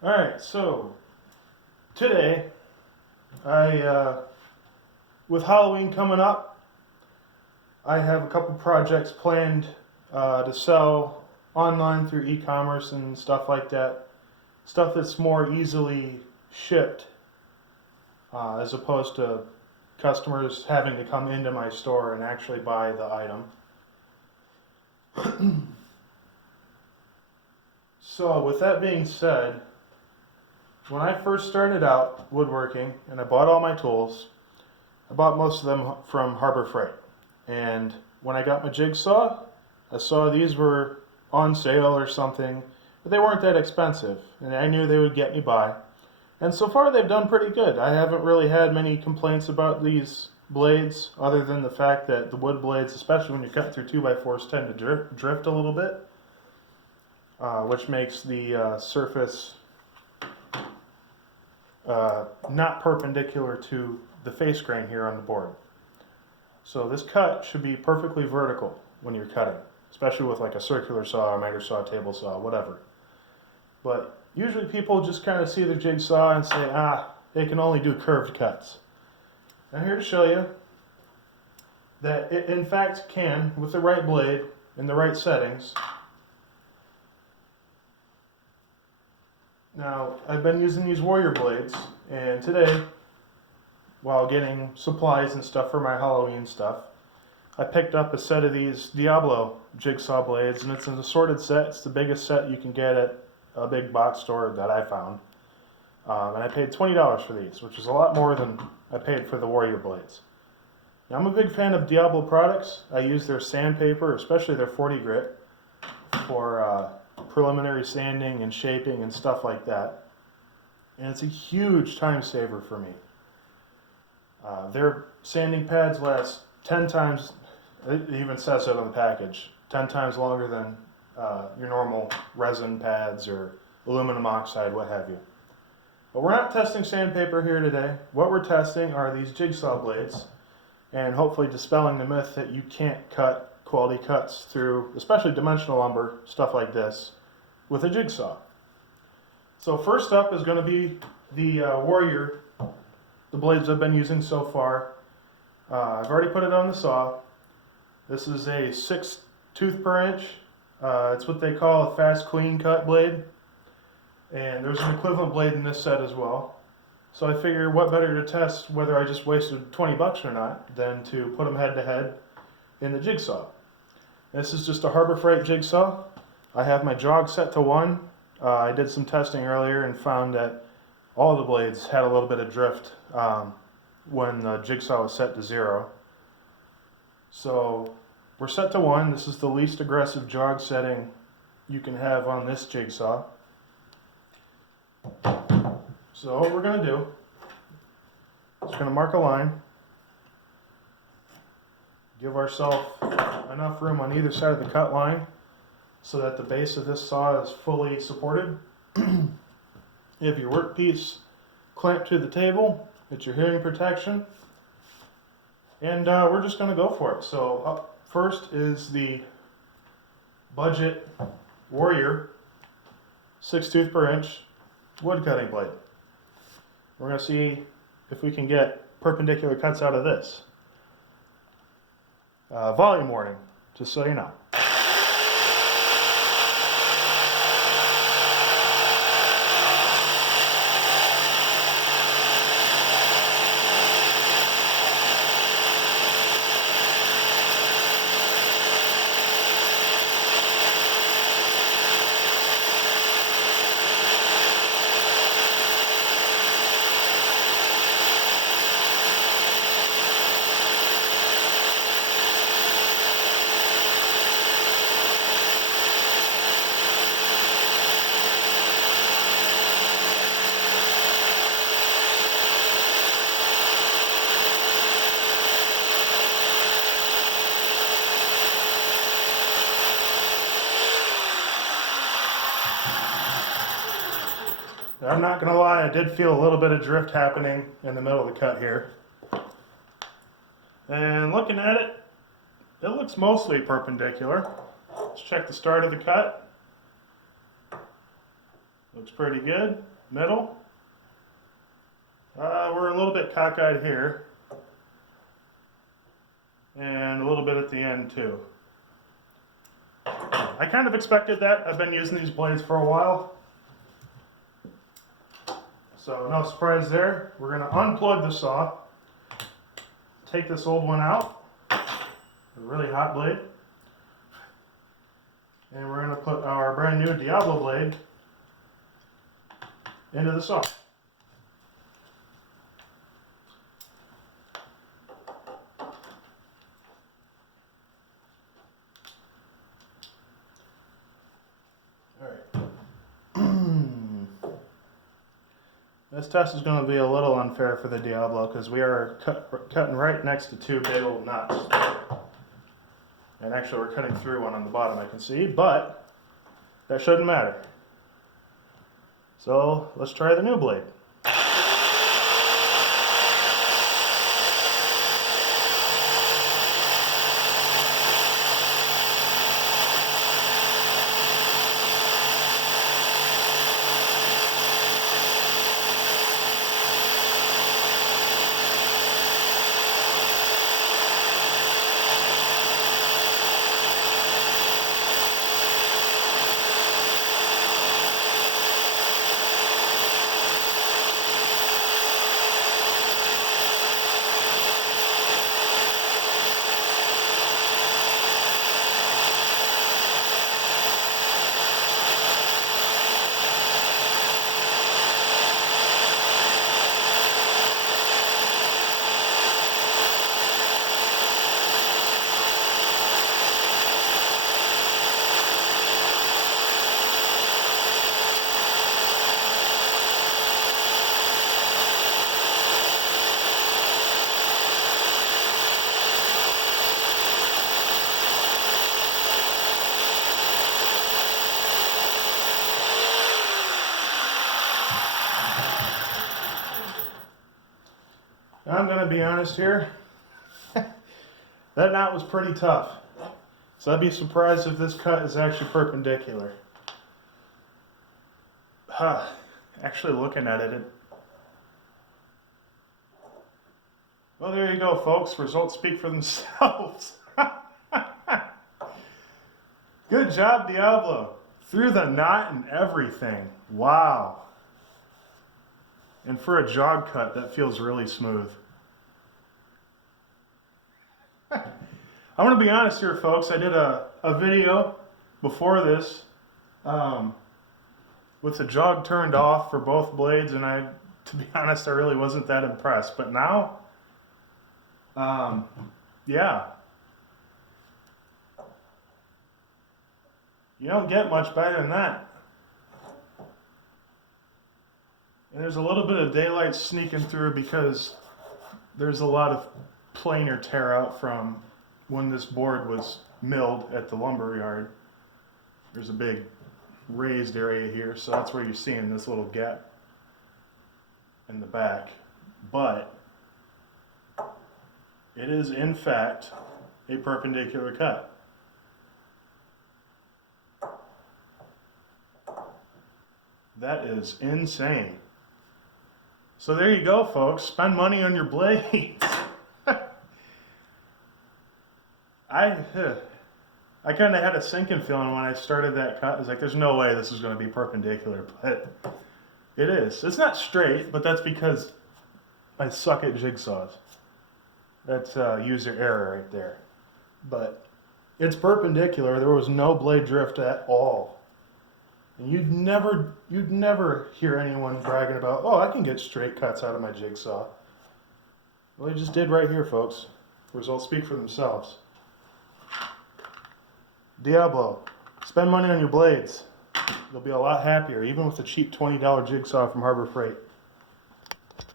Alright, so today, with Halloween coming up, I have a couple projects planned to sell online through e-commerce and stuff like that. Stuff that's more easily shipped as opposed to customers having to come into my store and actually buy the item. So with that being said, when I first started out woodworking and I bought all my tools, I bought most of them from Harbor Freight. And when I got my jigsaw, I saw these were on sale or something, but they weren't that expensive, and I knew they would get me by. And so far they've done pretty good. I haven't really had many complaints about these blades, other than the fact that the wood blades, especially when you're cutting through 2x4s, tend to drift a little bit, which makes the surface not perpendicular to the face grain here on the board. So this cut should be perfectly vertical when you're cutting, especially with like a circular saw, a miter saw, table saw, whatever. But usually people just kind of see the jigsaw and say, they can only do curved cuts. I'm here to show you that it in fact can, with the right blade in the right settings. Now, I've been using these Warrior blades, and today, while getting supplies and stuff for my Halloween stuff, I picked up a set of these Diablo jigsaw blades, and it's an assorted set. It's the biggest set you can get at a big box store that I found. And I paid $20 for these, which is a lot more than I paid for the Warrior blades. Now, I'm a big fan of Diablo products. I use their sandpaper, especially their 40 grit, for preliminary sanding and shaping and stuff like that. And it's a huge time saver for me. Their sanding pads last 10 times, it even says it on the package, 10 times longer than your normal resin pads or aluminum oxide, what have you. But we're not testing sandpaper here today. What we're testing are these jigsaw blades, and hopefully dispelling the myth that you can't cut quality cuts through, especially dimensional lumber, stuff like this, with a jigsaw. So first up is going to be the Warrior, the blades I've been using so far. I've already put it on the saw. This is a 6 tooth per inch. It's what they call a fast clean cut blade. And there's an equivalent blade in this set as well. So I figure what better to test whether I just wasted 20 bucks or not than to put them head to head in the jigsaw. This is just a Harbor Freight jigsaw. I have my jog set to 1. I did some testing earlier and found that all the blades had a little bit of drift when the jigsaw was set to 0. So we're set to 1. This is the least aggressive jog setting you can have on this jigsaw. So what we're going to do is going to mark a line, give ourselves enough room on either side of the cut line so that the base of this saw is fully supported. You have your workpiece clamped to the table, it's your hearing protection, and we're just going to go for it. So up first is the budget Warrior 6 tooth per inch wood cutting blade. We're going to see if we can get perpendicular cuts out of this. Volume warning, just so you know. I'm not going to lie, I did feel a little bit of drift happening in the middle of the cut here. And looking at it, it looks mostly perpendicular. Let's check the start of the cut. Looks pretty good. Middle. We're a little bit cockeyed here. And a little bit at the end too. I kind of expected that. I've been using these blades for a while. So no surprise there. We're going to unplug the saw. Take this old one out. A really hot blade. And we're going to put our brand new Diablo blade into the saw. This test is going to be a little unfair for the Diablo because we are cutting right next to two big old nuts. And actually we're cutting through one on the bottom, I can see, but that shouldn't matter. So let's try the new blade. I'm going to be honest here, that knot was pretty tough. So I'd be surprised if this cut is actually perpendicular. Actually looking at it, well, there you go, folks. Results speak for themselves. Good job, Diablo. Through the knot and everything. Wow. And for a jog cut, that feels really smooth. I'm going to be honest here, folks. I did a video before this with the jog turned off for both blades, and to be honest, I really wasn't that impressed. But now, yeah. You don't get much better than that. And there's a little bit of daylight sneaking through because there's a lot of planer tear out from when this board was milled at the lumber yard. There's a big raised area here, so that's where you're seeing this little gap in the back. But it is in fact a perpendicular cut. That is insane. So there you go, folks. Spend money on your blades. I kind of had a sinking feeling when I started that cut. I was like, there's no way this is going to be perpendicular, but it is. It's not straight, but that's because I suck at jigsaws. That's user error right there. But it's perpendicular. There was no blade drift at all. And you'd never hear anyone bragging about, oh, I can get straight cuts out of my jigsaw. Well, they just did right here, folks. Results speak for themselves. Diablo, spend money on your blades. You'll be a lot happier, even with a cheap $20 jigsaw from Harbor Freight.